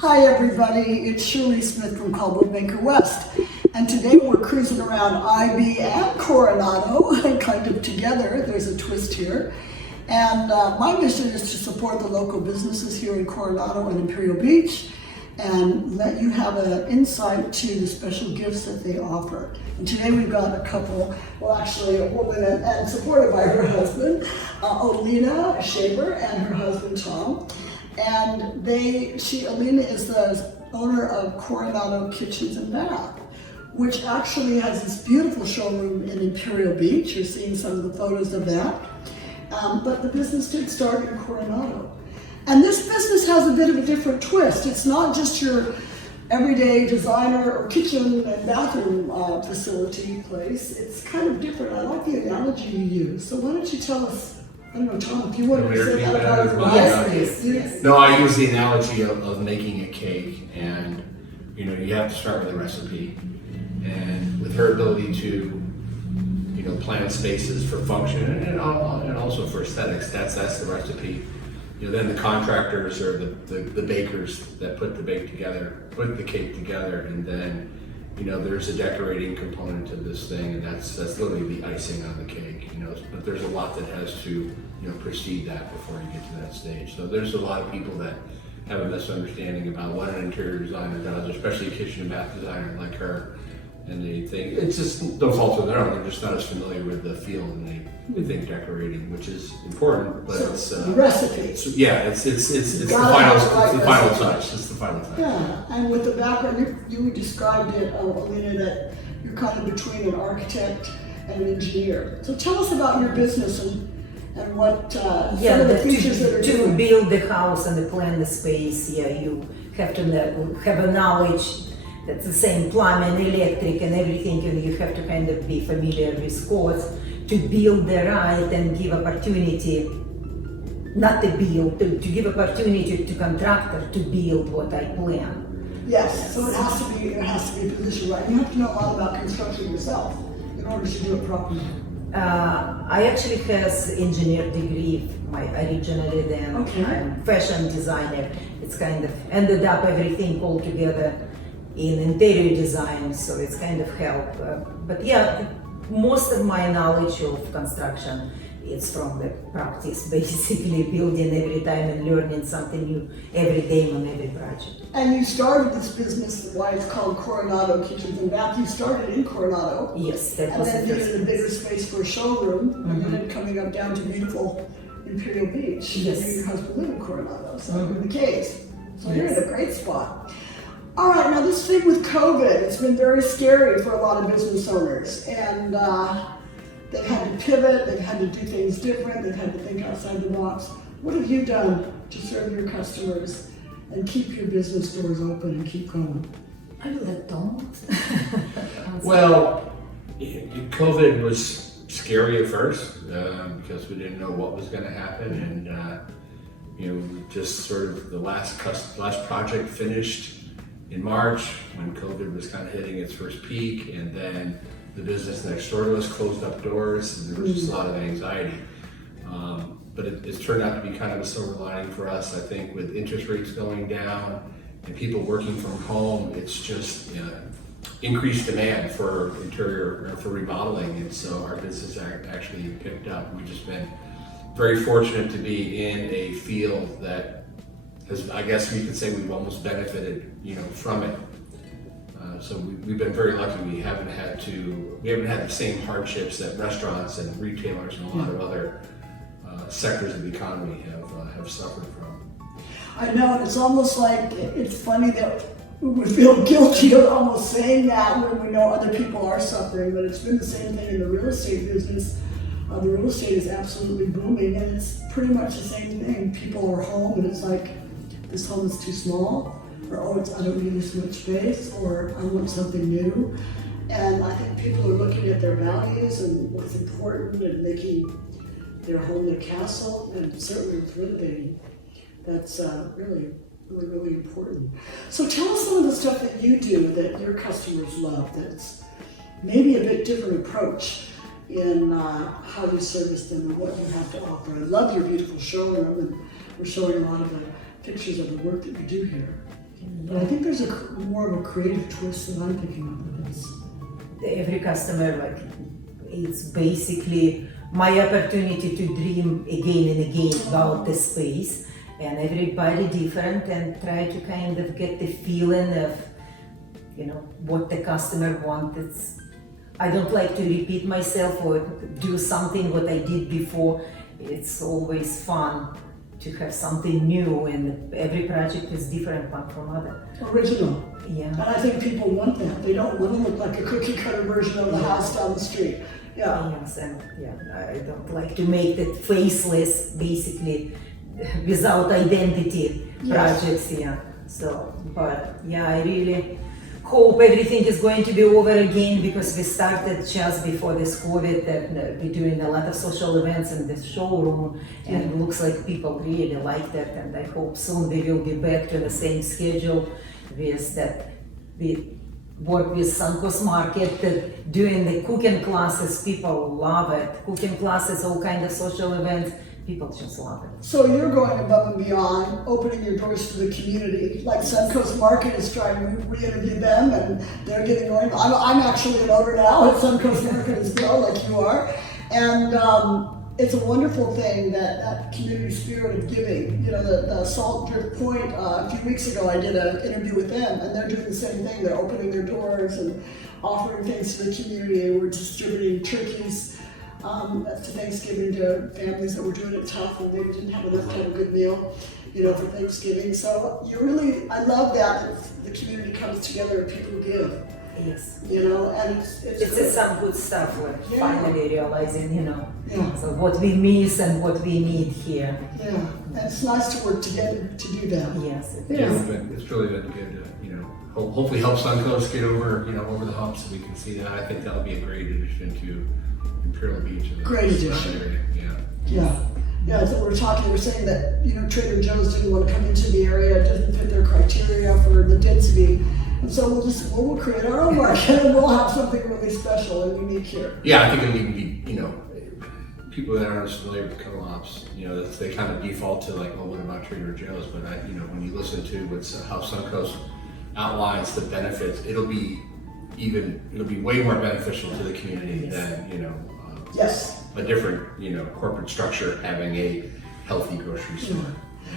Hi everybody, it's Shirley Smith from Caldwell Banker West, and today we're cruising around IB and Coronado, kind of together. There's a twist here, and my mission is to support the local businesses here in Coronado and Imperial Beach, and let you have an insight to the special gifts that they offer. And today we've got a couple, well actually a woman and supported by her husband, Olena, a shaver, and her husband Tom. And Olena is the owner of Coronado Kitchen and Bath, which actually has this beautiful showroom in Imperial Beach. You're seeing some of the photos of that. But the business did start in Coronado. And this business has a bit of a different twist. It's not just your everyday designer or kitchen and bathroom facility place. It's kind of different. I like the analogy you use. So why don't you tell us, I don't know, Tom, if you want to say that about your Yes, please. yes. No, I use the analogy of making a cake, and you have to start with a recipe, and with her ability to plan spaces for function and also for aesthetics, that's the recipe. Then the contractors or the bakers that put the cake together, and then there's a decorating component to this thing, and that's literally the icing on the cake. But there's a lot that has to precede that before you get to that stage. So there's a lot of people that have a misunderstanding about what an interior designer does, especially a kitchen and bath designer like her. And they think it's just no fault of their own. They're just not as familiar with the field, and they think decorating, which is important, but So it's the recipe. It's the Gotta final have the right touch. It's the final touch. Yeah, and with the background, you described it, Olena, that you're kind of between an architect and an engineer. So tell us about your business and what some of the features that are to build the house and to plan the space. You have to have a knowledge. That's the same plumbing, electric, and everything, and you have to kind of be familiar with codes to build the right and give opportunity, not to build, to give opportunity to contractor to build what I plan. Yes, so it has to be a position right. You have to know a lot about construction yourself in order to do it properly. I actually has engineer degree, originally then. Okay. I'm fashion designer. It's kind of ended up everything all together in interior design, so it's kind of help. But yeah, most of my knowledge of construction is from the practice, basically building every time and learning something new every day on every project. And you started this business, why it's called Coronado Kitchen and Bath. You started in Coronado. Yes, that And was then the needed a bigger space for a showroom, and then coming up down to beautiful Imperial Beach. Yes. You and your husband live in Coronado, so in the Cays. So you're Yes. in a great spot. All right, now this thing with COVID, it's been very scary for a lot of business owners, and they've had to pivot, they've had to do things different, they've had to think outside the box. What have you done to serve your customers and keep your business doors open and keep going? I will let Tom. Well, COVID was scary at first because we didn't know what was going to happen, and just sort of the last project finished in March when COVID was kind of hitting its first peak, and then the business next door to us closed up doors, and there was just a lot of anxiety. But it's turned out to be kind of a silver lining for us. I think with interest rates going down and people working from home, it's just increased demand for interior or for remodeling, and so our business actually picked up. We've just been very fortunate to be in a field that I guess we could say we've almost benefited, from it. So we've been very lucky. We haven't had the same hardships that restaurants and retailers and a lot of other sectors of the economy have suffered from. I know, and it's almost like, it's funny that we would feel guilty of almost saying that when we know other people are suffering, but it's been the same thing in the real estate business. The real estate is absolutely booming, and it's pretty much the same thing. People are home, and it's like, this home is too small, or I don't need this much space, or I want something new. And I think people are looking at their values and what's important and making their home their castle, and certainly with renovating. That's really, really, really important. So tell us some of the stuff that you do that your customers love, that's maybe a bit different approach in how you service them and what you have to offer. I love your beautiful showroom, and we're showing a lot of the pictures of the work that you do here. But I think there's more of a creative twist that I'm picking up with this. Every customer, like, it's basically my opportunity to dream again and again about the space, and everybody different, and try to kind of get the feeling of, you know, what the customer wants. I don't like to repeat myself or do something what I did before. It's always fun to have something new, and every project is different one from other. Original. Yeah. And I think people want that. They don't want to look like a cookie cutter version of the house down the street. Yeah. Yes, and yeah, I don't like to make that faceless, basically, without identity projects. Yeah. So, but yeah, I really hope everything is going to be over again, because we started just before this COVID that we're doing a lot of social events in the showroom, and it looks like people really like that, and I hope soon we will be back to the same schedule with that. We work with Suncoast Market, doing the cooking classes. People love it. Cooking classes, all kind of social events. People just love it. So you're going above and beyond, opening your doors to the community. Like Suncoast Market is trying to re-interview them, and they're getting going. I'm actually an owner now at Suncoast Market as well, like you are. And it's a wonderful thing, that community spirit of giving. You know, the Salt Drift Point, a few weeks ago I did an interview with them, and they're doing the same thing. They're opening their doors and offering things to the community. We're distributing turkeys to Thanksgiving to families that were doing it tough and they didn't have enough to have a good meal, you know, for Thanksgiving. So I love that the community comes together and people give. Yes. You know, and it's some good stuff, like finally realizing, you know, Yeah. so what we miss and what we need here. Yeah, and it's nice to work together to do that. Yes. Yeah. It's really been good to, you know, hopefully help Suncoast get over, you know, over the hump, so we can see that. I think that'll be a great addition to Imperial Beach. And Great addition. Yeah. Yeah, as we're talking, we're saying that, you know, Trader Joe's didn't want to come into the area, it doesn't fit their criteria for the density. And so we'll create our own market, and we'll have something really special and unique here. Yeah, I think it'll even be, you know, people that aren't as familiar with co-ops, you know, they kind of default to like, well, what about Trader Joe's? But you know, when you listen to how Suncoast outlines the benefits, it'll be way more beneficial to the community than, you know, Yes. a different, you know, corporate structure having a healthy grocery store.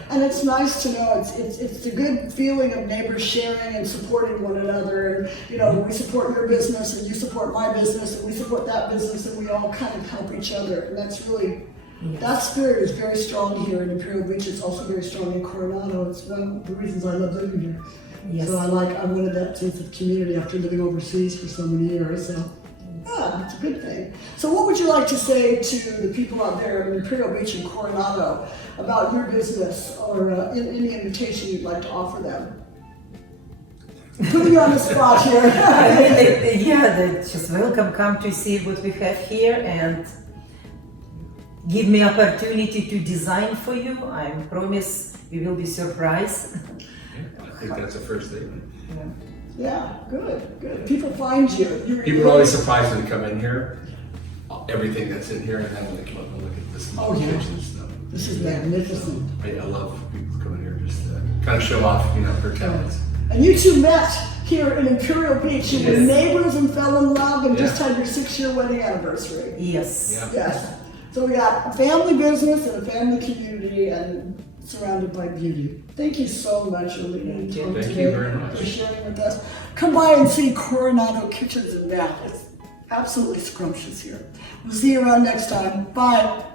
And it's nice to know it's a good feeling of neighbors sharing and supporting one another, and you know, we support your business and you support my business and we support that business, and we all kind of help each other, and that's really that spirit is very strong here in Imperial Beach. It's also very strong in Coronado. It's one of the reasons I love living here. Yes. So I wanted that sense of community after living overseas for so many years. So yeah, it's a good thing. So what would you like to say to the people out there in Imperial Beach and Coronado about your business, or any invitation you'd like to offer them? Putting you on the spot here. They just welcome, come to see what we have here and give me opportunity to design for you. I promise you will be surprised. Yeah, I think that's the first thing. Yeah, good. People find you. People are always surprised when they come in here, everything that's in here, and then when they come up and look at this small kitchen stuff. This is magnificent. I love people coming here just to kind of show off, you know, their talents. And you two met here in Imperial Beach. You were neighbors and fell in love and just had your 6-year wedding anniversary. Yes. Yeah. Yes. So we got a family business and a family community, and surrounded by beauty. Thank you so much, Olena, Thank you very much for sharing with us. Come by and see Coronado Kitchen and Bath. It's absolutely scrumptious here. We'll see you around next time. Bye.